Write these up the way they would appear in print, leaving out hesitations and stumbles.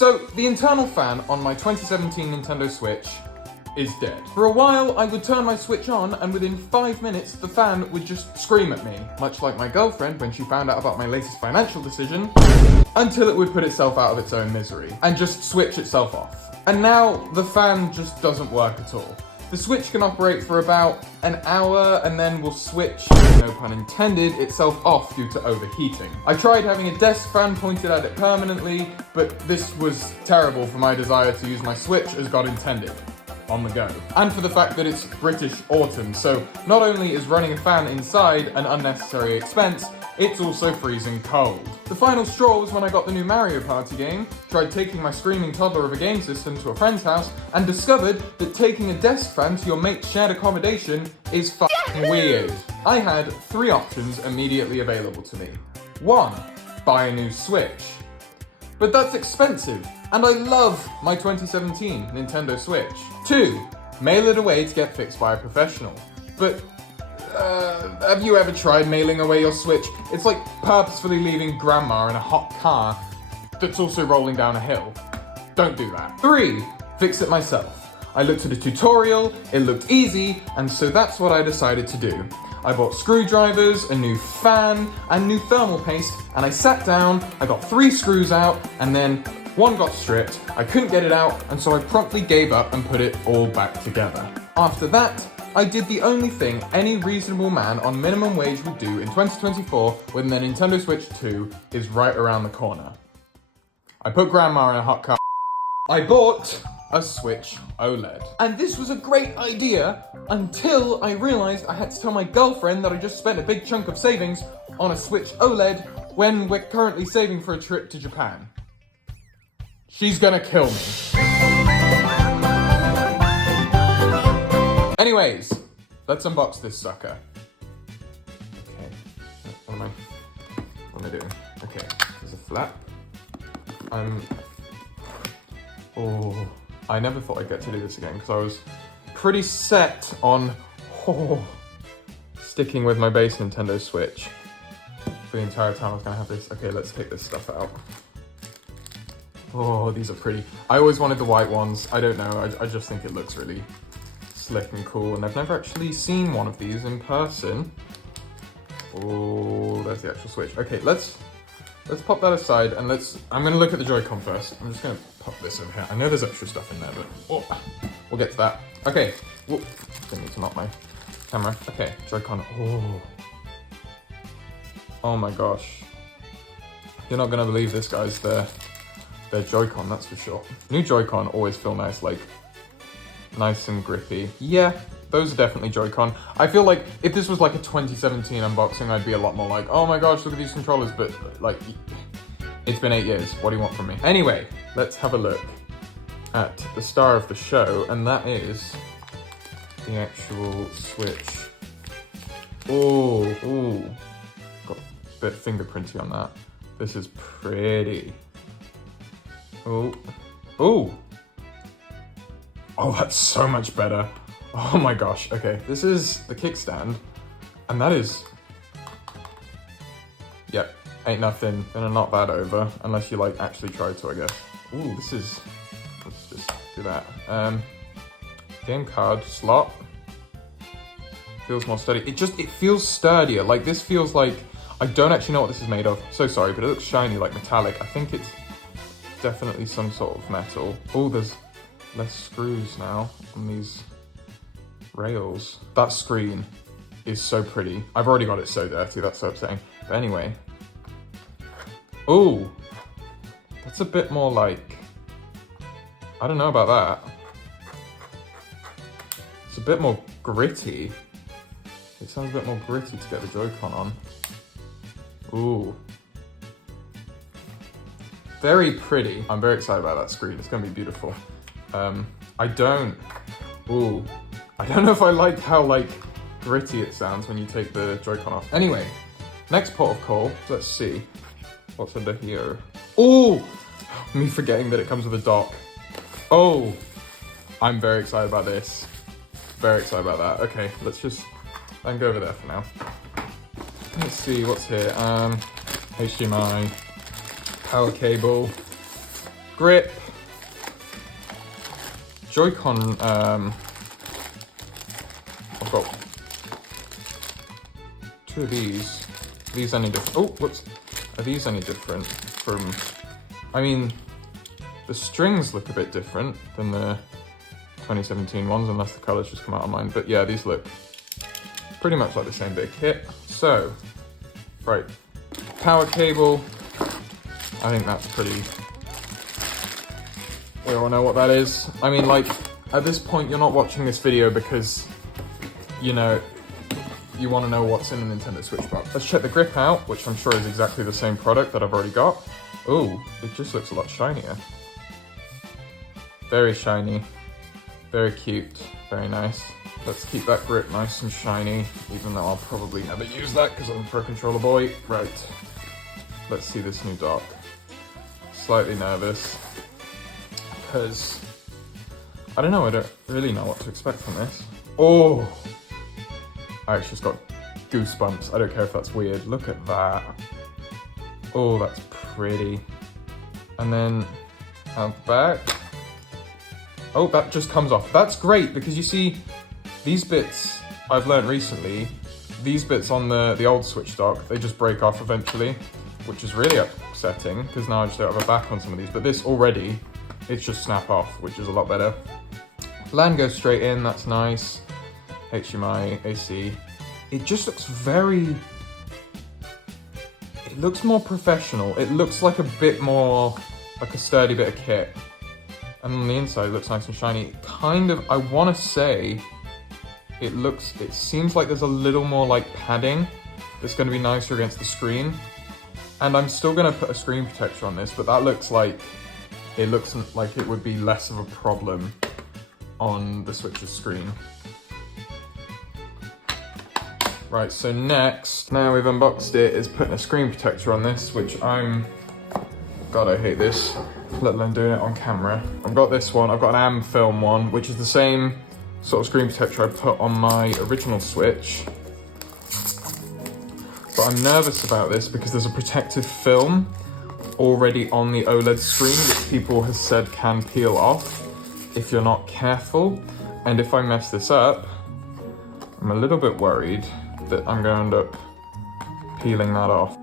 So, the internal fan on my 2017 Nintendo Switch is dead. For a while, I would turn my Switch on, and within 5 minutes, the fan would just scream at me, much like my girlfriend when she found out about my latest financial decision, until it would put itself out of its own misery, and just switch itself off. And now, the fan just doesn't work at all. The Switch can operate for about an hour and then will switch, no pun intended, itself off due to overheating. I tried having a desk fan pointed at it permanently, but this was terrible for my desire to use my Switch as God intended, on the go. And for the fact that it's British autumn, so not only is running a fan inside an unnecessary expense, it's also freezing cold. The final straw was when I got the new Mario Party game, tried taking my screaming toddler of a game system to a friend's house, and discovered that taking a desk fan to your mate's shared accommodation is f***ing weird. I had 3 options immediately available to me. 1, buy a new Switch. But that's expensive, and I love my 2017 Nintendo Switch. 2, mail it away to get fixed by a professional. But have you ever tried mailing away your Switch? It's like purposefully leaving grandma in a hot car that's also rolling down a hill. Don't do that. 3, fix it myself. I looked at a tutorial, it looked easy, and so that's what I decided to do. I bought screwdrivers, a new fan, and new thermal paste, and I sat down, I got 3 screws out, and then 1 got stripped, I couldn't get it out, and so I promptly gave up and put it all back together. After that, I did the only thing any reasonable man on minimum wage would do in 2024 when the Nintendo Switch 2 is right around the corner. I put grandma in a hot car. I bought a Switch OLED. And this was a great idea until I realized I had to tell my girlfriend that I just spent a big chunk of savings on a Switch OLED when we're currently saving for a trip to Japan. She's gonna kill me. Anyways, let's unbox this sucker. Okay, what am I doing? Okay, there's a flap. I never thought I'd get to do this again because I was pretty set on sticking with my base Nintendo Switch for the entire time I was gonna have this. Okay, let's take this stuff out. Oh, these are pretty. I always wanted the white ones. I don't know, I just think it looks really slick and cool, and I've never actually seen one of these in person. Oh, there's the actual Switch. Okay, let's pop that aside and I'm gonna look at the Joy-Con first. I'm just gonna pop this over here. I know there's extra stuff in there, but we'll get to that. Okay, didn't need to knock my camera. Okay, Joy-Con. Oh my gosh. You're not gonna believe this, guys. They're Joy-Con, that's for sure. New Joy-Con always feel nice, like nice and grippy. Yeah, those are definitely Joy-Con. I feel like if this was like a 2017 unboxing, I'd be a lot more like, oh my gosh, look at these controllers, but like, it's been 8 years. What do you want from me? Anyway, let's have a look at the star of the show, and that is the actual Switch. Ooh, got a bit fingerprinty on that. This is pretty. Oh, that's so much better. Oh my gosh. Okay, this is the kickstand, and that is, yep, ain't nothing gonna knock that over unless you like actually try to, I guess. Ooh, let's just do that. Game card slot. Feels more sturdy. It feels sturdier. Like this feels like, I don't actually know what this is made of. So sorry, but it looks shiny, like metallic. I think it's definitely some sort of metal. Oh, there's less screws now on these rails. That screen is so pretty. I've already got it so dirty, that's so upsetting. But anyway. Oh, that's a bit more like, I don't know about that. It's a bit more gritty. It sounds a bit more gritty to get the Joy-Con on. Ooh. Very pretty. I'm very excited about that screen. It's gonna be beautiful. I don't know if I like how like gritty it sounds when you take the Joy-Con off. Anyway, next port of call. Let's see what's under here. Oh, me forgetting that it comes with a dock. Oh, I'm very excited about this. Very excited about that. Okay, let's just go over there for now. Let's see what's here. HDMI, power cable, grip. Joy-Con, I've got 2 of these. Are these any different? Oh, whoops. Are these any different from... I mean, the strings look a bit different than the 2017 ones, unless the colors just come out of mine. But yeah, these look pretty much like the same bit of kit. So, right, power cable. I think that's pretty... We all know what that is. I mean, like, at this point, you're not watching this video because, you know, you want to know what's in a Nintendo Switch box. Let's check the grip out, which I'm sure is exactly the same product that I've already got. Oh, it just looks a lot shinier. Very shiny, very cute, very nice. Let's keep that grip nice and shiny, even though I'll probably never use that because I'm a Pro Controller boy. Right, let's see this new dock. Slightly nervous, because I don't know, I don't really know what to expect from this. Oh, I actually just got goosebumps. I don't care if that's weird. Look at that. Oh, that's pretty. And then out the back. Oh, that just comes off. That's great, because you see, these bits I've learned recently, these bits on the old Switch dock, they just break off eventually, which is really upsetting, because now I just don't have a back on some of these. But this already, it's just snap off, which is a lot better. LAN goes straight in, that's nice. HDMI, AC. It just looks very... It looks more professional. It looks like a bit more, like a sturdy bit of kit. And on the inside, it looks nice and shiny. Kind of, I want to say, it seems like there's a little more like padding that's going to be nicer against the screen. And I'm still going to put a screen protector on this, but that looks like it would be less of a problem on the Switch's screen. Right, so next, now we've unboxed it, is putting a screen protector on this, which God, I hate this, let alone doing it on camera. I've got this one, I've got an AM film one, which is the same sort of screen protector I put on my original Switch. But I'm nervous about this because there's a protective film already on the OLED screen, which people have said can peel off if you're not careful. And if I mess this up, I'm a little bit worried that I'm going to end up peeling that off.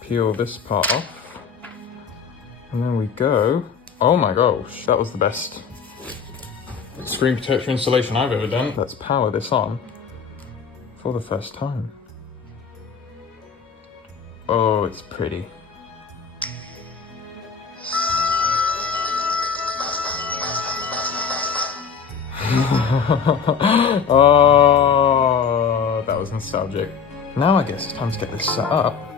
Peel this part off, and then we go. Oh my gosh, that was the best screen protector installation I've ever done. Let's power this on for the first time. Oh, it's pretty. Oh, that was nostalgic. Now I guess it's time to get this set up.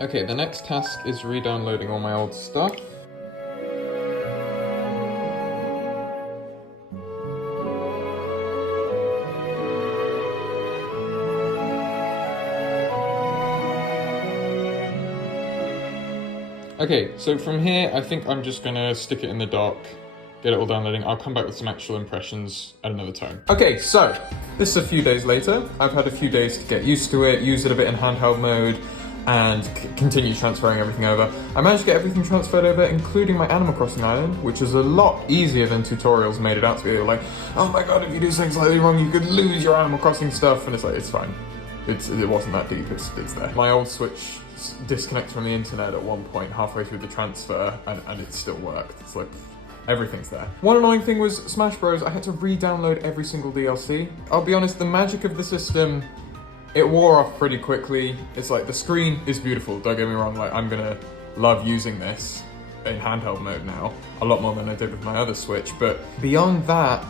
Okay, the next task is re-downloading all my old stuff. Okay, so from here, I think I'm just gonna stick it in the dock, get it all downloading. I'll come back with some actual impressions at another time. Okay, so this is a few days later. I've had a few days to get used to it, use it a bit in handheld mode, and continue transferring everything over. I managed to get everything transferred over, including my Animal Crossing island, which is a lot easier than tutorials made it out to be. They were like, oh my god, if you do something slightly wrong, you could lose your Animal Crossing stuff, and it's like, it's fine. It wasn't that deep, it's there. My old Switch disconnected from the internet at one point, halfway through the transfer, and it still worked. It's like, everything's there. One annoying thing was Smash Bros. I had to re-download every single DLC. I'll be honest, the magic of the system, it wore off pretty quickly. It's like, the screen is beautiful, don't get me wrong, like, I'm gonna love using this in handheld mode now, a lot more than I did with my other Switch, but beyond that,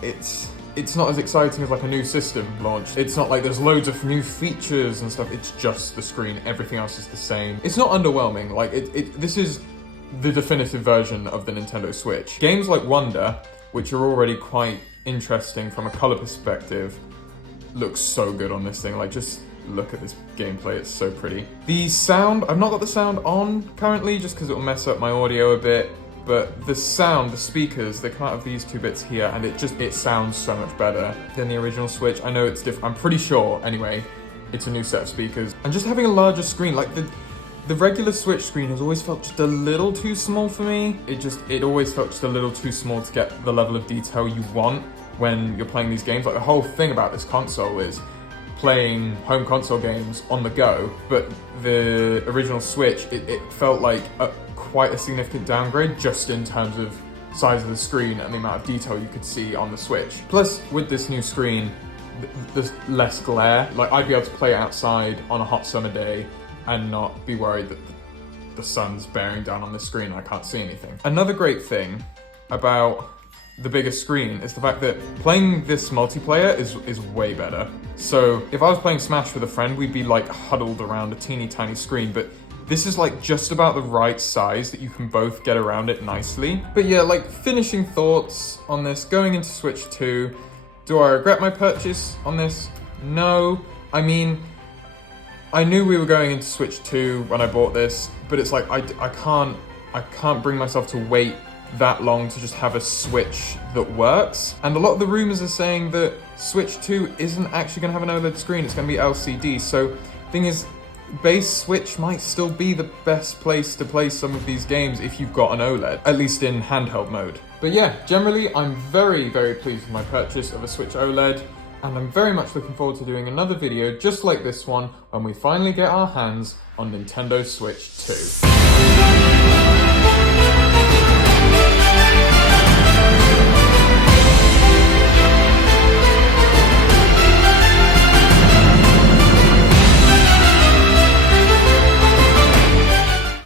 it's not as exciting as like a new system launch. It's not like there's loads of new features and stuff. It's just the screen. Everything else is the same. It's not underwhelming. Like this is the definitive version of the Nintendo Switch. Games like Wonder, which are already quite interesting from a color perspective, look so good on this thing. Like, just look at this gameplay, it's so pretty. The sound, I've not got the sound on currently just because it will mess up my audio a bit, but the sound, the speakers, they come out of these two bits here, and it sounds so much better than the original Switch. I know it's different, I'm pretty sure, anyway, it's a new set of speakers. And just having a larger screen, like the regular Switch screen has always felt just a little too small for me. It always felt just a little too small to get the level of detail you want when you're playing these games. Like, the whole thing about this console is playing home console games on the go, but the original Switch, it felt like quite a significant downgrade just in terms of size of the screen and the amount of detail you could see on the Switch. Plus, with this new screen, there's less glare. Like, I'd be able to play outside on a hot summer day and not be worried that the sun's bearing down on the screen and I can't see anything. Another great thing about the bigger screen is the fact that playing this multiplayer is way better. So if I was playing Smash with a friend, we'd be like huddled around a teeny tiny screen, but this is like just about the right size that you can both get around it nicely. But yeah, like, finishing thoughts on this, going into Switch 2, do I regret my purchase on this? No. I mean, I knew we were going into Switch 2 when I bought this, but it's like, I can't bring myself to wait that long to just have a Switch that works. And a lot of the rumors are saying that Switch 2 isn't actually gonna have an OLED screen, it's gonna be LCD. So, thing is, base Switch might still be the best place to play some of these games if you've got an OLED, at least in handheld mode. But yeah, generally, I'm very, very pleased with my purchase of a Switch OLED, and I'm very much looking forward to doing another video just like this one when we finally get our hands on Nintendo Switch 2.